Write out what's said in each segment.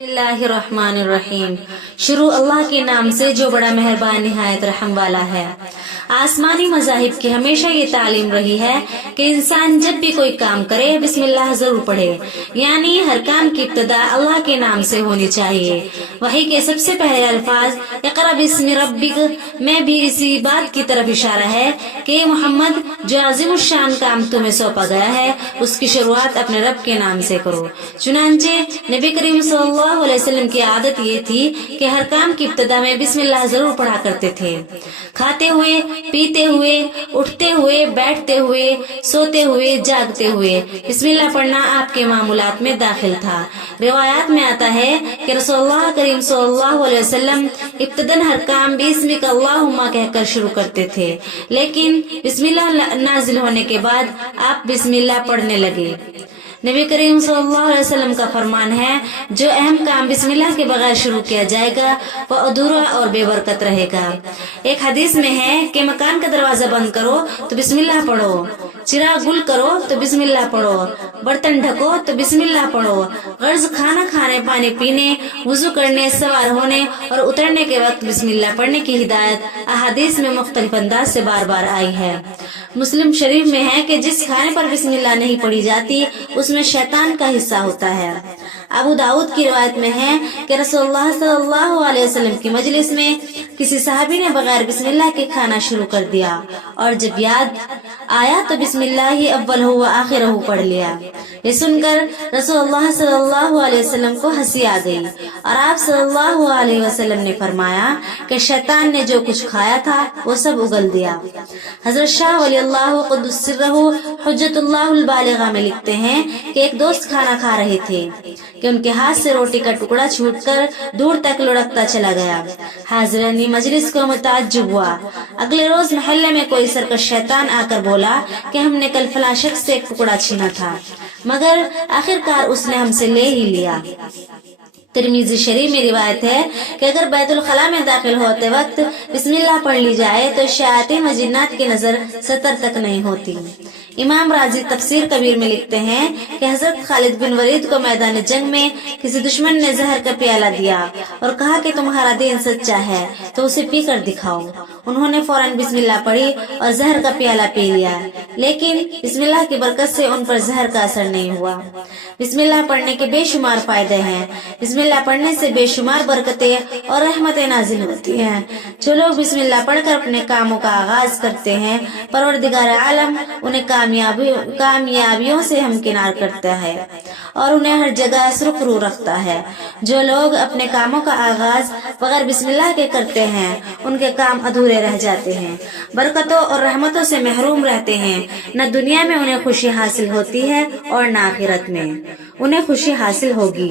बिस्मिल्लाहिर्रहमानिर्रहीम। शुरू अल्लाह के नाम से जो बड़ा मेहरबान निहायत रहम वाला है। आसमानी मज़ाहिब की हमेशा ये तालीम रही है कि इंसान जब भी कोई काम करे बिस्मिल्लाह जरूर पढ़े, यानी हर काम की इब्तिदा अल्लाह के नाम से होनी चाहिए। वही के सबसे पहले अल्फाज इक़रा बिस्मि रब्बिक में भी इसी बात की तरफ इशारा है कि मोहम्मद जो अज़ीमुश्शान काम तुम्हें सौंपा गया है उसकी शुरुआत अपने रब के नाम से करो। चुनांचे नबी करीम सल्लल्लाहु अलैहि वसल्लम की आदत ये थी कि हर काम की इब्तिदा में बिस्मिल्लाह जरूर पढ़ा करते थे। खाते हुए, पीते हुए, उठते हुए, बैठते हुए, सोते हुए, जागते हुए बिस्मिल्लाह पढ़ना आपके मामूलात में दाखिल था। रिवायात में आता है कि रसूलुल्लाह करीम सल्लल्लाहु अलैहि वसल्लम इब्तिदन हर काम बिस्मिक अल्लाहुम्मा कहकर शुरू करते थे, लेकिन बिस्मिल्लाह नाजिल होने के बाद आप बिस्मिल्लाह पढ़ने लगे। नबी करीम सल्लल्लाहु अलैहि वसल्लम का फरमान है, जो अहम काम बिस्मिल्लाह के बगैर शुरू किया जाएगा वह अधूरा और बेबरकत रहेगा। एक हदीस में है कि मकान का दरवाजा बंद करो तो बिस्मिल्लाह पढ़ो, चिराग गुल करो तो बिस्मिल्लाह पढ़ो, बर्तन ढको तो बिस्मिल्लाह पढ़ो। गर्ज खाना खाने, पानी पीने, वुजू करने, सवार होने और उतरने के वक्त बिस्मिल्लाह पढ़ने की हिदायत अहादीस में मुख्तलिफ अंदाज से बार बार आई है। मुस्लिम शरीफ में है कि जिस खाने पर बिस्मिल्लाह नहीं पढ़ी जाती उसमें शैतान का हिस्सा होता है। अबू दाऊद की रिवायत में है कि रसूलुल्लाह सल्लल्लाहु अलैहि वसल्लम की मजलिस में किसी सहाबी ने बगैर बिस्मिल्लाह के खाना शुरू कर दिया और जब याद आया तो बिस्मिल्लाह ही अव्वल व आखिरहू पढ़ लिया। ये सुनकर रसूलुल्लाह सल्लल्लाहु अलैहि वसल्लम को हंसी आ गई और आप सल्लल्लाहु अलैहि वसल्लम ने फरमाया कि शैतान ने जो कुछ खाया था वो सब उगल दिया। हजरत शाह वली अल्लाह क़ुद्दुस सिर्रहू हुज्जतुल्लाहुल बालिग़ा में लिखते हैं कि एक दोस्त खाना खा रहे थे कि उनके हाथ से रोटी का टुकड़ा छूटकर दूर तक लुढ़कता चला गया। हाज़िरानी मजलिस को मुताज्जुब हुआ। अगले रोज मोहल्ले में कोई सरकश शैतान आकर बोला कि हमने कल फलां शख्स से एक टुकड़ा छीना था, मगर आखिरकार उसने हमसे ले ही लिया। तिरमिज़ी शरीफ में रिवायत है कि अगर बैतुल खला में दाखिल होते वक्त बिस्मिल्लाह पढ़ ली जाए तो शयातीन व जिन्नात की नजर सतर तक नहीं होती। इमाम राजी तफसीर कबीर में लिखते हैं कि हजरत खालिद बिन वलीद को मैदान जंग में किसी दुश्मन ने जहर का प्याला दिया और कहा कि तुम्हारा दीन सच्चा है तो उसे पी कर दिखाओ। उन्होंने फौरन बिस्मिल्लाह पढ़ी और जहर का प्याला पी लिया, लेकिन बिस्मिल्लाह की बरकत से उन पर जहर का असर नहीं हुआ। बिस्मिल्लाह पढ़ने के बेशुमार फायदे हैं। बिस्मिल्लाह पढ़ने से बेशुमार बरकतें और रहमतें नाजिल होती हैं। जो लोग बिस्मिल्लाह पढ़कर अपने कामों का आगाज करते हैं, परवरदिगार आलम उन्हें कामयाबियों से हमकिनार करता है और उन्हें हर जगह सुरखरू रखता है। जो लोग अपने कामों का आगाज बगैर बिस्मिल्लाह के करते हैं उनके काम अधूरे रह जाते हैं, बरकतों और रहमतों से महरूम रहते हैं। न दुनिया में उन्हें खुशी हासिल होती है और न आखिरत में उन्हें खुशी हासिल होगी।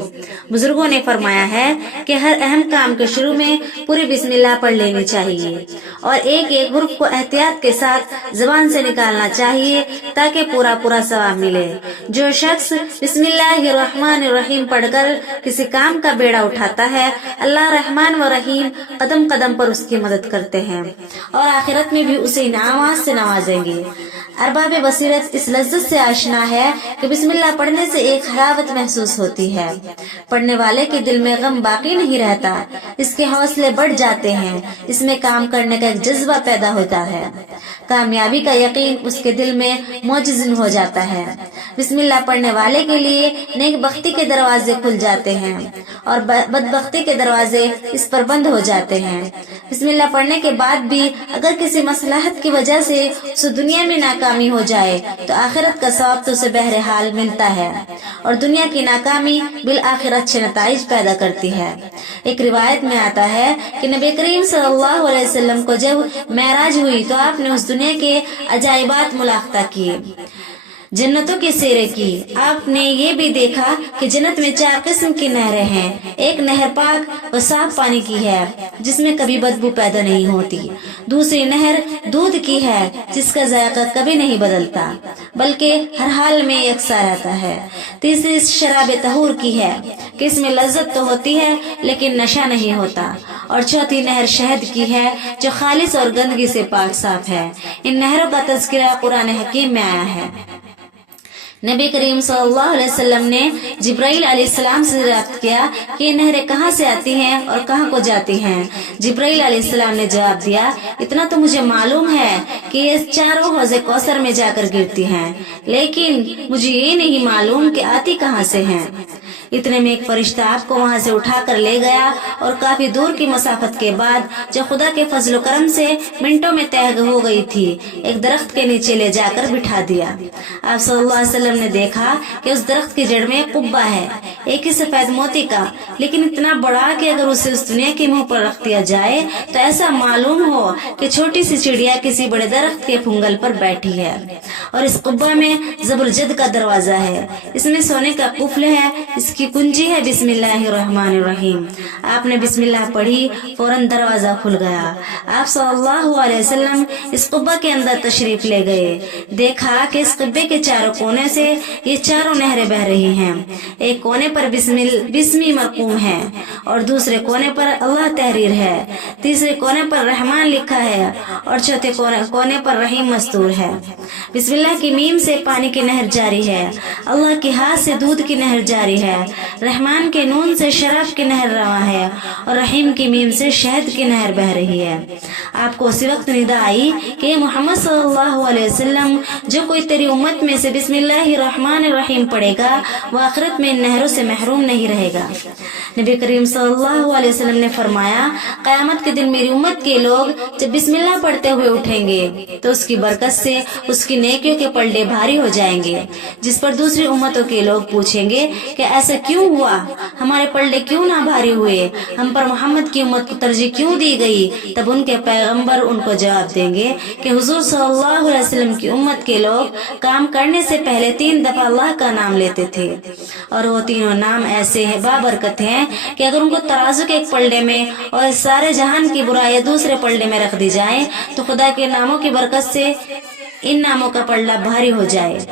बुजुर्गों ने फरमाया है कि हर अहम काम के शुरू में पूरी बिस्मिल्लाह पढ़ लेनी चाहिए और एक एक हुर्फ को एहतियात के साथ जुबान से निकालना चाहिए ताकि पूरा पूरा सवाब मिले। जो शख्स बिस्मिल्लाहिर्रहमानिर्रहीम पढ़कर किसी काम का बेड़ा उठाता है, अल्लाह रहमान व रहीम कदम कदम पर उसकी मदद करते हैं और आखिरत में भी उसे इनामात से नवाजेंगे। अरबाब बसीरत इस लज्जत से आशना है कि बिस्मिल्लाह पढ़ने से एक हलावत महसूस होती है। पढ़ने वाले के दिल में गम बाकी नहीं रहता, इसके हौसले बढ़ जाते हैं, इसमें काम करने का एक जज्बा पैदा होता है, कामयाबी का यकीन उसके दिल में मौजिज़न हो जाता है। बिस्मिल्लाह पढ़ने वाले के लिए नेक बख्ती के दरवाजे खुल जाते हैं और बदबख्ती के दरवाजे इस पर बंद हो जाते हैं। बिस्मिल्लाह पढ़ने के बाद भी अगर किसी मसलहत की वजह से उस दुनिया में नाकामी हो जाए तो आखिरत का सवाब तो उसे बहरहाल मिलता है और दुनिया की नाकामी बिल आखिरत अच्छे नताइज पैदा करती है। एक रिवायत में आता है कि नबी करीम सल्लल्लाहु अलैहि वसल्लम को जब मेराज हुई तो आपने उस दुनिया के अजाइबात मुलाहजा किए, जन्नतों की सैरें की। आपने ये भी देखा कि जन्नत में 4 किस्म की नहरें हैं। एक नहर पाक व साफ पानी की है जिसमें कभी बदबू पैदा नहीं होती। दूसरी नहर दूध की है जिसका जायका कभी नहीं बदलता बल्कि हर हाल में यकसा रहता है। तीसरी शराब तहूर की है कि इसमें लज्जत तो होती है लेकिन नशा नहीं होता। और चौथी नहर शहद की है जो खालिस और गंदगी से पाक साफ है। इन नहरों का तज़किरा कुरान हकीम में आया है। नबी करीम सल्लल्लाहु अलैहि वसल्लम ने जिब्राइल अलैहिस्सलाम से दरियाफ्त किया कि ये नहरें कहाँ से आती हैं और कहाँ को जाती हैं। जिब्राइल अलैहिस्सलाम ने जवाब दिया, इतना तो मुझे मालूम है कि ये चारों हौज़े कौसर में जाकर गिरती हैं, लेकिन मुझे ये नहीं मालूम कि आती कहाँ से हैं। इतने में एक फरिश्ता आपको वहाँ से उठाकर ले गया और काफी दूर की मसाफत के बाद, जो खुदा के फजल करम से मिनटों में तय हो गई थी, एक दरख्त के नीचे ले जाकर बिठा दिया। आप सल्लल्लाहु अलैहि वसल्लम ने देखा कि उस दरख्त की जड़ में एक कुब्बा है, एक ही सफेद मोती का, लेकिन इतना बड़ा कि अगर उसे उस दुनिया के मुंह पर रख दिया जाए तो ऐसा मालूम हो कि छोटी सी चिड़िया किसी बड़े दरख्त के फुंगल पर बैठी है। और इस कुब्बा में ज़बरजद का दरवाजा है, इसमें सोने का कुफल है, इसकी कुंजी है बिस्मिल्लाहिर्रहमानिर्रहीम। आपने बिस्मिल्लाह पढ़ी, फौरन दरवाजा खुल गया। आप सल्लल्लाहु अलैहि वसल्लम इस कुब्बा के अंदर तशरीफ ले गए। देखा कि इस कुब्बे के चारों कोने से ये चारों नहरें बह रही हैं। एक कोने पर बिस्मी मरकूम है और दूसरे कोने पर अल्लाह तहरीर है, तीसरे कोने पर रहमान लिखा है और चौथे कोने पर रहीम मस्तूर है। बिस्मिल्लाह की मीम से पानी की नहर जारी है, अल्लाह के हाथ से दूध की नहर जारी है, रहमान के नून से शराब की नहर रवा है और रहीम की मीम से शहद की नहर बह रही है। आपको उसी वक्त निदा आई कि मोहम्मद सल्लल्लाहु अलैहि वसल्लम, जो कोई तेरी उम्मत में से बिस्मिल्लाहिर्रहमानिर्रहीम पढ़ेगा वह आखिरत में इन नहरों से महरूम नहीं रहेगा। नबी करीम सल्लल्लाहु अलैहि वसल्लम ने फरमाया, क़यामत के दिन मेरी उम्मत के लोग जब बिस्मिल्लाह पढ़ते हुए उठेंगे तो उसकी बरकत से उसकी नेकियों के पलड़े भारी हो जाएंगे, जिस पर दूसरी उम्मतों के लोग पूछेंगे कि ऐसा क्यों हुआ, हमारे पलड़े क्यों ना भारी हुए, हम पर मोहम्मद की उम्मत को तरजीह क्यों दी गई। तब उनके पैगंबर उनको जवाब देंगे कि हुजूर सल्लल्लाहु अलैहि वसल्लम की उम्मत के लोग काम करने से पहले 3 दफा अल्लाह का नाम लेते थे और वो तीनों नाम ऐसे हैं बाबरकत हैं कि अगर उनको तराजू के एक पलड़े में और सारे जहान की बुराई दूसरे पलड़े में रख दी जाए तो खुदा के नामों की बरकत से इन नामों का पलड़ा भारी हो जाए।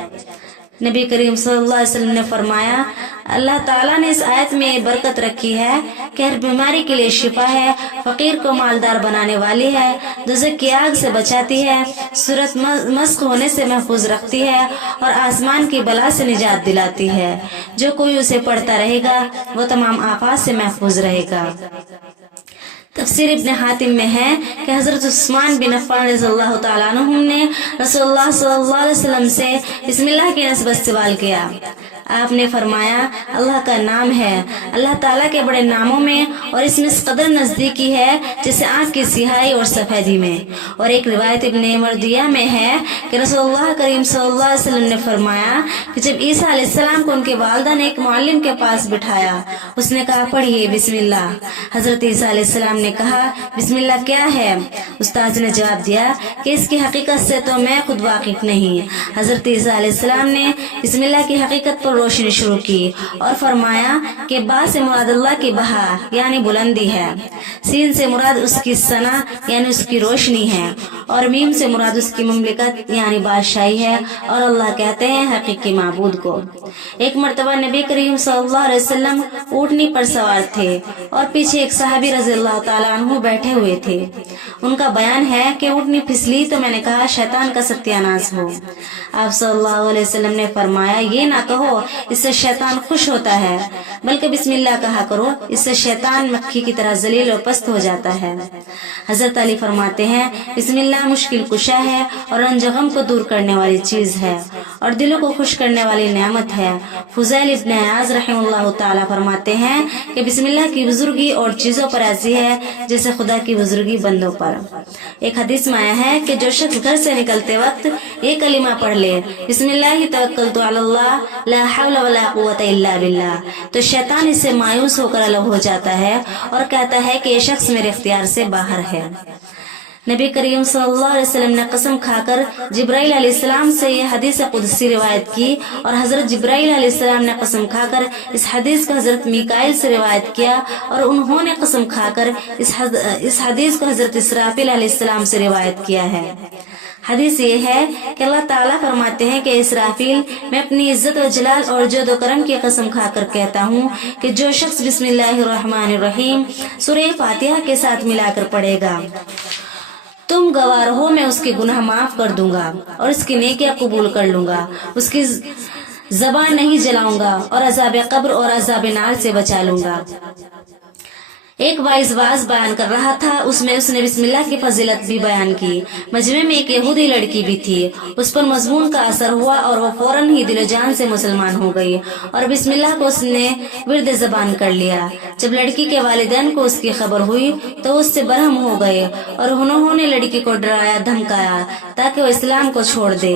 नबी करीम सल्लल्लाहु अलैहि वसल्लम ने फरमाया, अल्लाह ताला ने इस आयत में बरकत रखी है कि हर बीमारी के लिए शिफा है, फकीर को मालदार बनाने वाली है, दोज़ख की आग से बचाती है, सूरत मस्क होने से महफूज रखती है और आसमान की बला से निजात दिलाती है। जो कोई उसे पढ़ता रहेगा वो तमाम आफात से महफूज रहेगा। तफसीर इब्न हातिम में है कि हजरत उस्मान बिन अफ़्फ़ान रज़ियल्लाहु ताला अन्हु ने रसूलुल्लाह सल्लल्लाहु अलैहि वसल्लम से बिस्मिल्लाह की नस्बत सवाल किया। आपने फरमाया, अल्लाह का नाम है, अल्लाह ताला के बड़े नामों में और इसमें इस कदर नजदीकी है जैसे आँख की सिहाई और सफेदी में। और एक रिवायत इब्ने मरदिया में है कि रसूलुल्लाह करीम सल्लल्लाहु अलैहि वसल्लम ने फरमाया कि जब ईसा अलैहिस्सलाम को उनके वालिदा ने एक मुअल्लिम के पास बिठाया, उसने कहा, पढ़िए बिस्मिल्लाह। हजरत ईसा अलैहिस्सलाम ने कहा, बिस्मिल्लाह क्या है? उस्ताद ने जवाब दिया कि इसकी हकीकत से तो मैं खुद वाकिफ नहीं। हजरत ईसा अलैहिस्सलाम ने बिस्मिल्लाह की हकीकत पर रोशनी शुरू की और फरमाया कि बा से मुराद अल्लाह की बहा यानी बुलंदी है, सीन से मुराद उसकी सना यानी उसकी रोशनी है और मीम से मुराद उसकी मुमलिकत यानी बादशाही है और अल्लाह कहते हैं हकीकी माबूद को। एक मर्तबा नबी करीम सल्लल्लाहु अलैहि वसल्लम ऊँटनी पर सवार थे और पीछे एक सहाबी रज़ियल्लाहु ताला अन्हु बैठे हुए थे। उनका बयान है कि ऊँटनी फिसली तो मैंने कहा, शैतान का सत्यानाश हो। आप सल्लल्लाहु अलैहि वसल्लम ने फरमाया, ये ना कहो, इससे शैतान खुश होता है, बल्कि बिस्मिल्लाह कहा करो, इससे शैतान मक्खी की तरह जलील और पस्त हो जाता है। हजरत अली फरमाते हैं, बिस्मिल्लाह मुश्किल कुशा है और रंजगम को दूर करने वाली चीज है और दिलों को खुश करने वाली नेमत है। फुज़ैल इब्न अयाज़ रहमतुल्लाह ताला फरमाते हैं कि बिस्मिल्लाह की बुजुर्गी और चीजों पर ऐसी है जैसे खुदा की बुजुर्गी बंदों पर। एक हदीस में आया है कि जो शख्स घर से निकलते वक्त ये कलिमा पढ़ ले, बिस्मिल्लाह तवक्कलतु अलल्लाह ला हौला वला कुव्वता इल्ला बिल्लाह, तो शैतान इससे मायूस होकर अलग हो जाता है और कहता है कि ये शख्स मेरे इख्तियार से बाहर है। नबी करीम सल्लल्लाहु अलैहि वसल्लम ने कसम खाकर जिब्राइल अलैहिस्सलाम से यह हदीस कुदसी रिवायत की और हजरत जिब्राइल अलैहिस्सलाम ने कसम खाकर इस हदीस को हजरत मीकाइल से रिवायत किया और उन्होंने कसम खाकर इस हदीस को हजरत इसराफिल अलैहिस्सलाम से रिवायत किया है। हदीस ये है कि अल्लाह ताला फरमाते हैं कि इसराफिल, मैं अपनी इज्जत और जलाल और जोद व करम की कसम खाकर कहता हूँ कि जो शख्स बिस्मिल्लाहिर्रहमानिर्रहीम सूरह फातिहा के साथ मिलाकर पढ़ेगा, तुम गवार हो, मैं उसके गुनाह माफ कर दूंगा और उसकी नेकियां कबूल कर लूंगा, उसकी ज़बान नहीं जलाऊंगा और अज़ाब कब्र और अज़ाब नार से बचा लूंगा। एक वाइज वाज बयान कर रहा था, उसमें उसने बिस्मिल्लाह की फजीलत भी बयान की। मजमे में एक यहूदी लड़की भी थी, उस पर मजमून का असर हुआ और वो फौरन ही दिलो जान से मुसलमान हो गई और बिस्मिल्लाह को उसने विर्द ज़बान कर लिया। जब लड़की के वालिदैन को उसकी खबर हुई तो उससे बरहम हो गए और उन्होंने लड़की को डराया धमकाया ताकि वो इस्लाम को छोड़ दे,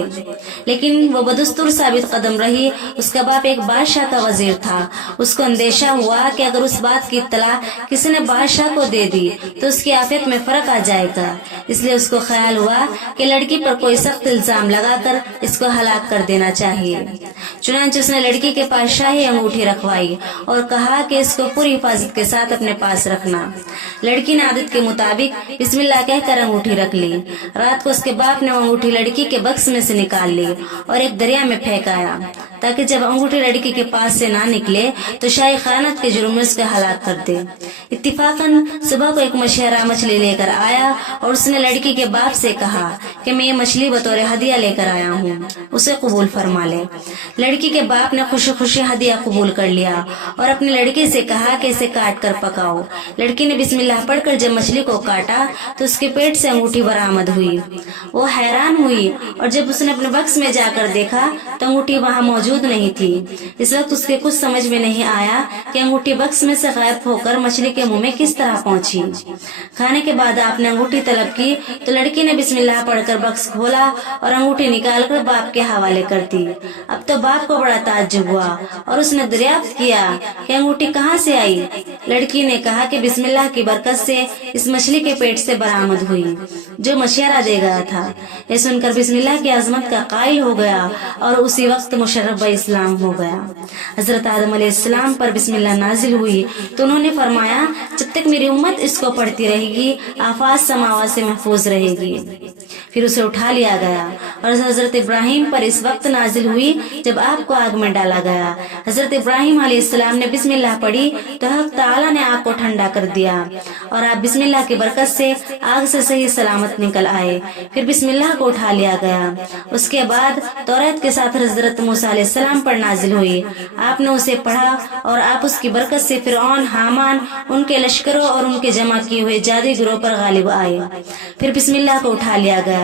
लेकिन वो बदस्तूर साबित कदम रही। उसका बाप एक बादशाह का वजीर था। उसको अंदेशा हुआ कि अगर उस बात की इत्तला किसी ने बादशाह को दे दी तो उसकी आफियत में फर्क आ जाएगा, इसलिए उसको ख्याल हुआ कि लड़की पर कोई सख्त इल्जाम लगाकर इसको हलाक कर देना चाहिए। चुनांचे उसने लड़की के पास शाही अंगूठी रखवाई और कहा कि इसको पूरी हिफाजत के साथ अपने पास रखना। लड़की ने आदत के मुताबिक बिस्मिल्लाह कहकर अंगूठी रख ली। रात को उसके बाप ने वो अंगूठी लड़की के बक्स में से निकाल ली और एक दरिया में फेंक आया ताकि जब अंगूठी लड़की के पास से ना निकले तो शाही खानत के जुर्म में उसको हलाक कर दे। इत्तिफाकन सुबह को एक मछुआरा मछली लेकर आया और उसने लड़की के बाप से कहा कि मैं ये मछली बतौर हदिया लेकर आया हूँ, उसे कबूल फरमा ले। लड़की के बाप ने खुशी खुशी हदिया कबूल कर लिया और अपनी लड़की से कहा कि इसे काट कर पकाओ। लड़की ने बिस्मिल्लाह पढ़कर जब मछली को काटा तो उसके पेट से अंगूठी बरामद हुई। वो हैरान हुई और जब उसने अपने बक्स में जाकर देखा तो अंगूठी वहाँ मौजूद नहीं थी। इस वक्त उसके कुछ समझ में नहीं आया कि अंगूठी बक्स में से गायब होकर मछली के मुंह में किस तरह पहुंची। खाने के बाद आपने अंगूठी तलब की तो लड़की ने बिस्मिल्लाह पढ़कर बक्स खोला और अंगूठी निकालकर बाप के हवाले कर दी। अब तो बाप को बड़ा ताज्जुब हुआ और उसने दरियाफ्त किया कि अंगूठी कहाँ से आई। लड़की ने कहा कि बिस्मिल्लाह की बरकत से इस मछली के पेट से बरामद हुई जो मशवरा दे गया था। ये सुनकर बिस्मिल्लाह की अजमत का कायल हो गया और उसी वक्त मुशर्रफ इस्लाम हो गया। हजरत आदम अलैहिस्सलाम पर बिस्मिल्लाह नाजिल हुई तो उन्होंने फरमाया, जब तक मेरी उम्मत इसको पढ़ती रहेगी आफात समावात से महफूज रहेगी। फिर उसे उठा लिया गया और हजरत इब्राहिम पर इस वक्त नाजिल हुई जब आग को आग में डाला गया। हजरत इब्राहिम अलैहिस्सलाम ने बिस्मिल्लाह पढ़ी तो हक ताला ने आग को ठंडा कर दिया और आप बिस्मिल्लाह की बरकत से आग से सही सलामत निकल आए। फिर बिस्मिल्लाह को उठा लिया गया। उसके बाद तौरात के साथ हजरत मूसा अलैहिस्सलाम पर नाजिल हुई। आपने उसे पढ़ा और आप उसकी बरकत से फिरौन, हामान, उनके लश्करों और उनके जमा किए हुए जादी गिरोह पर गालिब आए। फिर बिस्मिल्लाह को उठा लिया गया।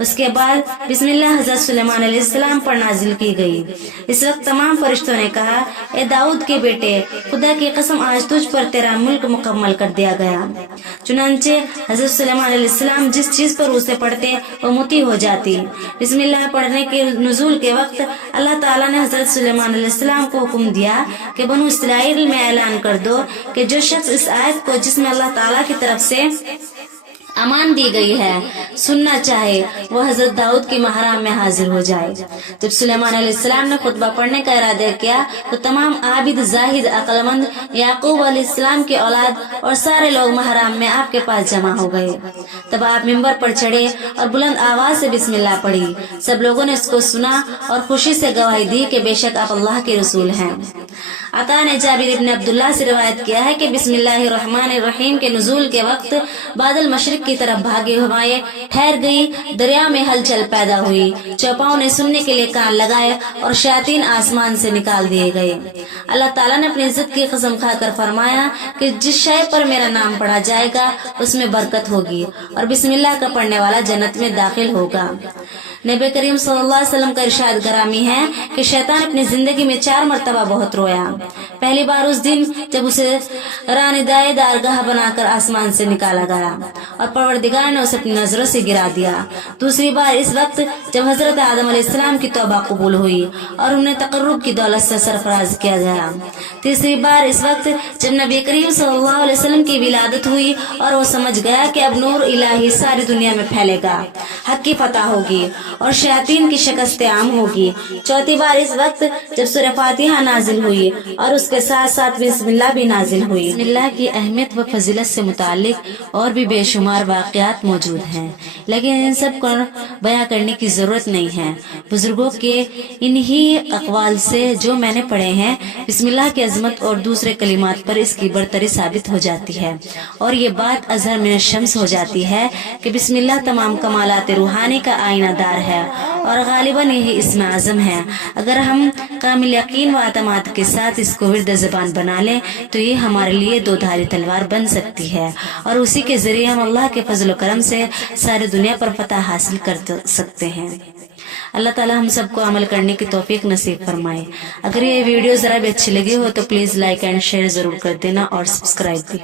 उसके बाद बिस्मिल्लाह हजरत सुलेमान अलैहिस्सलाम पर नाजिल की गई। इस वक्त तमाम फरिश्तों ने कहा, ए दाऊद के बेटे, खुदा की कसम आज तुझ पर तेरा मुल्क मुकम्मल कर दिया गया। चुनांचे हजरत सुलेमान अलैहिस्सलाम जिस चीज पर उसे पढ़ते वो मुती हो जाती। बिस्मिल्लाह पढ़ने के नुज़ूल के वक्त अल्लाह ताला ने हजरत सुलेमान अलैहिस्सलाम को हुक्म दिया कि बनु इस्राइल में ऐलान कर दो कि जो शख्स इस आयत को जिसमें अल्लाह ताला की तरफ से अमान दी गई है सुनना चाहे वो हजरत दाऊद की महराम में हाजिर हो जाए। जब सुलेमान अलैहिस्सलाम ने खुतबा पढ़ने का इरादा किया तो तमाम आबिद, जाहिद, अक्लमंद याकूब अलैहिस्सलाम के औलाद और सारे लोग महराम में आपके पास जमा हो गए। तब आप मिंबर पर चढ़े और बुलंद आवाज से बिस्मिल्लाह पढ़ी। सब लोगों ने इसको सुना और खुशी से गवाही दी कि बेशक आप अल्लाह के रसूल हैं। अता ने जाबिर इब्न अब्दुल्लाह से रिवायत किया है कि बिस्मिल्लाहिर्रहमानिर्रहीम के नुज़ूल के वक्त बादल मशरिक की तरफ भागे हुए ठहर गई। दरिया में हलचल पैदा हुई। चौपाओं ने सुनने के लिए कान लगाए और शैतान आसमान से निकाल दिए गए। अल्लाह ताला ने अपनी इज्जत की कसम खाकर फरमाया कि जिस शय पर मेरा नाम पढ़ा जाएगा उसमें बरकत होगी और बिस्मिल्लाह का पढ़ने वाला जन्नत में दाखिल होगा। नबी करीम सल्लल्लाहु अलैहि वसल्लम का इरशाद ग्रामी है कि शैतान अपनी जिंदगी में 4 मरतबा बहुत रोया। पहली बार उस दिन जब उसे रानिदाए दारगाह बनाकर आसमान से निकाला गया और परवरदिगार ने उसे अपनी नजरों से गिरा दिया। दूसरी बार इस वक्त जब हजरत आदम अलैहिस्सलाम की तौबा कबूल हुई और उन्हें तकर्रुब की दौलत से सरफराज किया गया। तीसरी बार इस वक्त जब नबी करीम सल्लल्लाहु अलैहि वसल्लम की विलादत हुई और वो समझ गया कि अब नूर इलाही सारी दुनिया में फैलेगा, हक की फतह होगी और शैतान की शिकस्त आम होगी। चौथी बार इस वक्त जब सूरह फातिहा नाजिल हुई और उसके साथ साथ बिस्मिल्लाह भी नाजिल हुई। बिस्मिल्लाह की अहमियत व फजीलत से मुतालिक और भी बेशुमार वाक़यात मौजूद हैं, लेकिन इन सब को बयां करने की जरूरत नहीं है। बुजुर्गों के इन्हीं अक़वाल से जो मैंने पढ़े हैं बिस्मिल्लाह की अजमत और दूसरे कलिमात पर इसकी बरतरी साबित हो जाती है और ये बात अज़हर मिन शम्स हो जाती है कि बिस्मिल्लाह तमाम कमालात रूहानी का आईनादार है اور غالباً یہی اسم اعظم ہے. اگر ہم کامل یقین و اعتماد کے ساتھ اس کو ورد زبان بنا لیں تو یہ ہمارے لیے دو دھاری تلوار بن سکتی ہے اور اسی کے ذریعے ہم اللہ کے فضل و کرم سے ساری دنیا پر فتح حاصل کر سکتے ہیں. اللہ تعالی ہم سب کو عمل کرنے کی توفیق نصیب فرمائے. اگر یہ ویڈیو ذرا بھی اچھی لگی ہو تو پلیز لائک اینڈ شیئر ضرور کر دینا اور سبسکرائب بھی.